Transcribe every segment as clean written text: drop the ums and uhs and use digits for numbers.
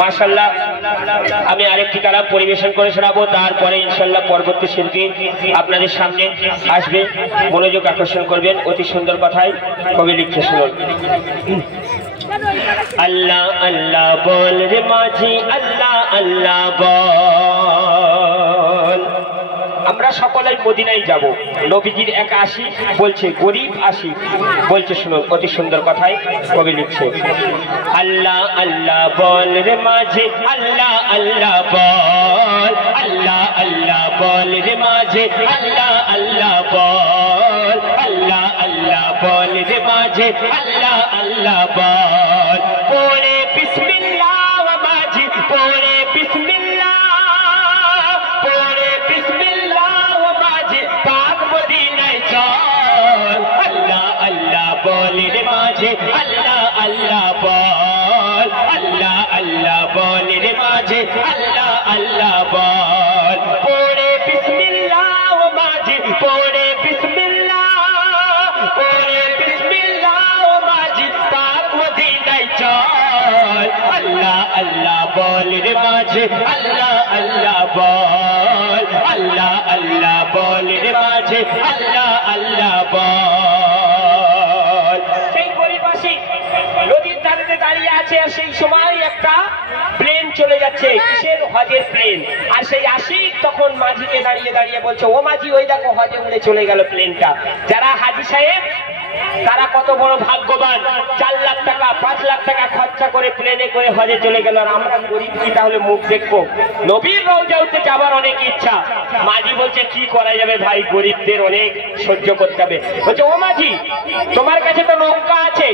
মাশাআল্লাহ আমি আরেকটি কালাম পরিবেশন করে শোনাবো, তারপরে ইনশাআল্লাহ পরবর্তী শিল্পী আপনাদের সামনে আসবে, মনোযোগ আকর্ষণ করবেন। অতি সুন্দর কথাই কবি লিখছে, শুনুন। আল্লাহ আল্লাহ বল রে মাঝি, আল্লাহ আল্লাহ বল। আমরা সকলেই মদিনায় যাব, নবীজির একা আসি বলছে, গরিব আসি বলছে, শুনুন অতি সুন্দর কথাই কবি লিখছে। আল্লাহ আল্লাহ বল রে মাঝে, আল্লাহ আল্লাহ বল, আল্লাহ আল্লাহ বল রে মাঝে, আল্লাহ আল্লাহ বল, আল্লাহ আল্লাহ বল রে মাঝে, আল্লাহ আল্লাহ বল। পড়ে বিসমিল্লাহ মাঝি, পড়ে বিসমিল্লাহ, পড়ে বিসমিল্লাহ মাঝি, পাক মদিনায় চল। আল্লাহ আল্লাহ বল রে মাঝে, আল্লাহ আল্লাহ বল, আল্লাহ আল্লাহ বল রে মাঝে, আল্লাহ আল্লাহ বল। পড়ে বিসমিল্লাহ মাঝি, পড়ে বিসমিল্লাহ, পড়ে বিসমিল্লাহ মাঝি, পাক মদিনায় চল। আল্লাহ আল্লাহ বল রে মাঝে, আল্লাহ আল্লাহ বল, আল্লাহ আল্লাহ বল রে মাঝে, আল্লাহ আল্লাহ বল। সেই গরিবাসী নদীর ধারে দাঁড়িয়ে আছে, আর সেই সময় একটা প্লেন চলে যাচ্ছে, কিসের? হজের প্লেন। আর সেই আশিক তখন মাঝিকে দাঁড়িয়ে দাঁড়িয়ে বলছে, ও মাঝি ওই দেখো হজে উড়ে চলে গেল প্লেনটা। যারা হাজী সাহেব তারা কত বড় ভাগ্যবান, 4 লাখ টাকা 5 লাখ টাকা খরচা করে প্লেনে করে হজে চলে গেল, আর আমরা গরিব কি তাহলে মুখ দেখবো? নবীর রওজাতে যাবার অনেক ইচ্ছা। মাঝি বলছে কি করা যাবে ভাই, গরিবদের অনেক সহ্য করতে হবে। বলছে ও মাঝি তোমার কাছে তো নৌকা আছে,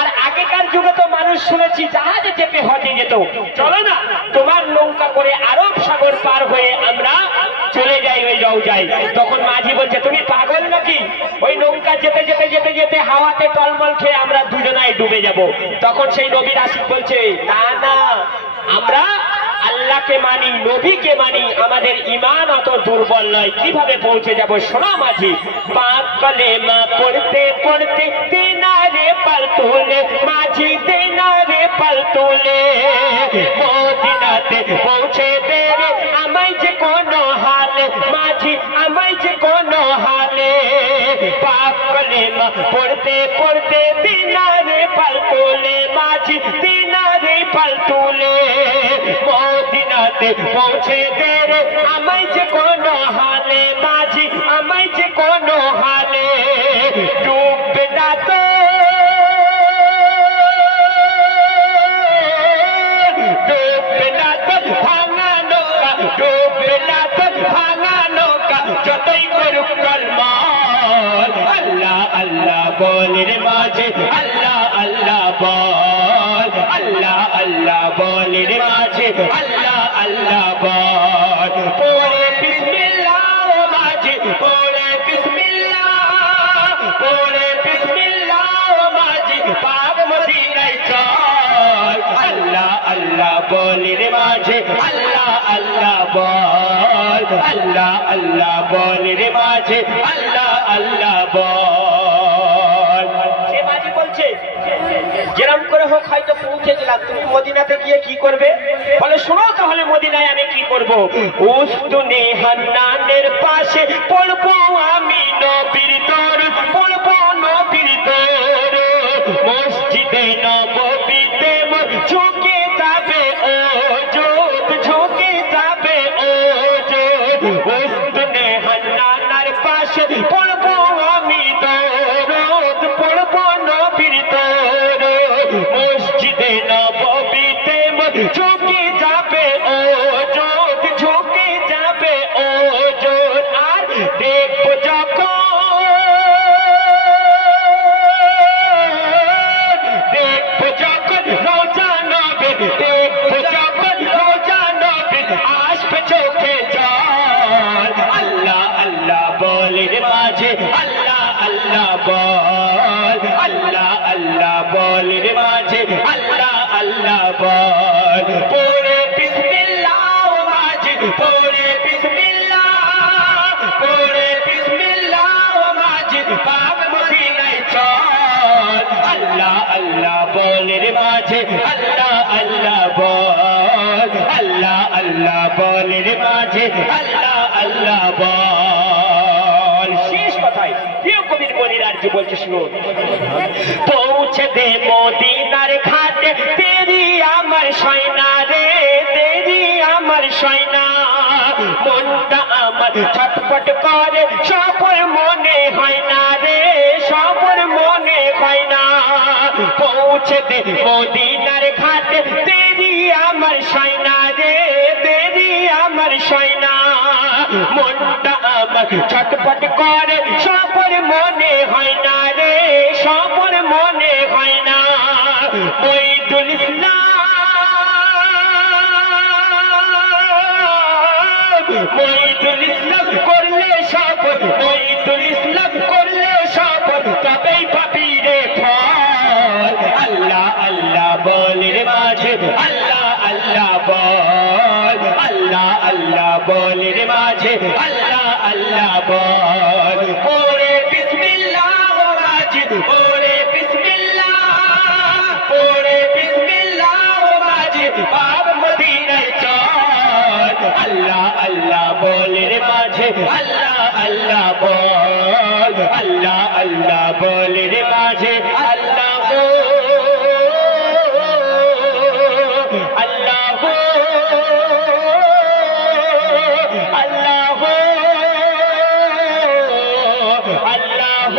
আর আগেকার যুগে তো মানুষ শুনেছি জাহাজে চেপে হজে যেত, চলো না তোমার নৌকা করে আরব সাগর পার হয়ে আমরা চলে যাই ওই রওজায়। তখন মাঝি বলছে তুমি পাগল নাকি, ওই নৌকা যেতে যেতে যেতে যেতে হাওয়াতে টলমল খেয়ে আমরা দুজনাই ডুবে যাব। তখন সেই নবীর আশিক বলছে না না, আমরা আল্লাহকে মানি, নবীকে মানি, আমাদের ঈমান অত দুর্বল নয়, কিভাবে পৌঁছে যাব? শোনা মাঝি, পাক কলেমা পড়তে পড়তে দিনারে পাল তোলে, মাঝি দিনারে পাল তোলে, মদিনাতে পৌঁছে দে রে আমায় যে কোনো হালে, মাঝি আমায় যে কোনো হালে। পাক কলেমা পড়তে পড়তে দিনারে পাল তোলে, মাঝি দিনারে পাল তোলে, মদিনাতে পৌঁছে দে রে আমায় যে কোনো হালে, মাঝি আমায় যে কোনো হালে। ডুববে না তো, ডুববে না তো ভাঙা নৌকা, ডুববে না তো ভাঙা নৌকা, যতই করুক টলমল। আল্লাহ আল্লাহ বল রে মাঝে, আল্লাহ আল্লাহ বল, আল্লাহ আল্লাহ বল রে মাঝে, আল্লাহ আল্লাহ বল। পড়ে বিসমিল্লাহ মাঝে, পড়ে বিসমিল্লাহ, পড়ে বিসমিল্লাহ মাঝে, পাক মদিনায় চল। আল্লাহ আল্লাহ বল রে মাঝে, আল্লাহ আল্লাহ বল, আল্লাহ আল্লাহ বল রে মাঝে, আল্লাহ আল্লাহ বল। সে মাঝি বলছে যেরকম করে হোক হয়তো পৌঁছে গেলাম, তুমি মদিনাতে গিয়ে কি করবে? বলে শোনো তাহলে মদিনায় আমি কি করব। উস্তুনে হান্নানের পাশে পড়বো আমি নবীর দরুদ, পড়বো নবীর দরুদ, মসজিদে নববীতে মোর ঝুঁকে যাবে ওজোদ, ঝুঁকে যাবে ওজোদ। উস্তুনে হান্নানের পাশে পড়বো আমি দরুদ, পড়বো নবীর দরুদ, মসজিদে নববীতে মোর ঝুঁকে যাবে ওজোদ, ঝুঁকে যাবে ওজোদ। আর দেখবো যখন, দেখবো যখন রোজা নবীর, দেখবো যখন রোজা নবীর আসবে চোখে জল। আল্লাহ আল্লাহ বল রে মাঝে, আল্লাহ আল্লাহ বল, আল্লাহ আল্লাহ বল রে মাঝে, আল্লাহ আল্লাহ বল। পড়ে বিসমিল্লাহ মাঝে, পড়ে বিসমিল্লাহ, পড়ে বিসমিল্লাহ মাঝে, পাক মদিনায় চল। আল্লাহ আল্লাহ বল রে মাঝে, আল্লাহ আল্লাহ বল, আল্লাহ বলে রে মাঝে আল্লাহ আল্লাহ বল। শেষ কথায় প্রিয় কবির মনিরার যে বলছে শুনুন, পৌঁছে দে মদিনার ঘাটে তেরি আমার সয়না রে, তেরি আমার সয়না, মনটা আমার ছটপট করে সবর মনে হয় না রে, সবর মনে হয় না। পৌঁছে দে মদিনার ঘাটে তেরি আমার সয়না রে, তেরি আমার সয়না, মনটা আমার ছটপট করে সবর মনে হয় না রে, সবর মনে হয় না। মঈদুল ইসলাম করলে সবর, মঈদুল ইসলাম করলে সবর, তবেই পাবি রে ফল। আল্লাহ আল্লাহ বলে রে মাঝে আল্লাহ আল্লাহ বল, আল্লাহ আল্লাহ বলে রে মাঝে আল্লাহ আল্লাহ বল। ওরে বিসমিল্লাহ মাঝে, ওরে বিসমিল্লাহ, ওরে বিসমিল্লাহ মাঝে বাব মদিনায় চল। আল্লাহ আল্লাহ বলে রে মাঝে আল্লাহ আল্লাহ বল, আল্লাহ আল্লাহ বলে রে মাঝে আল্লাহ আল্লাহ আল্লাহ আল্লাহ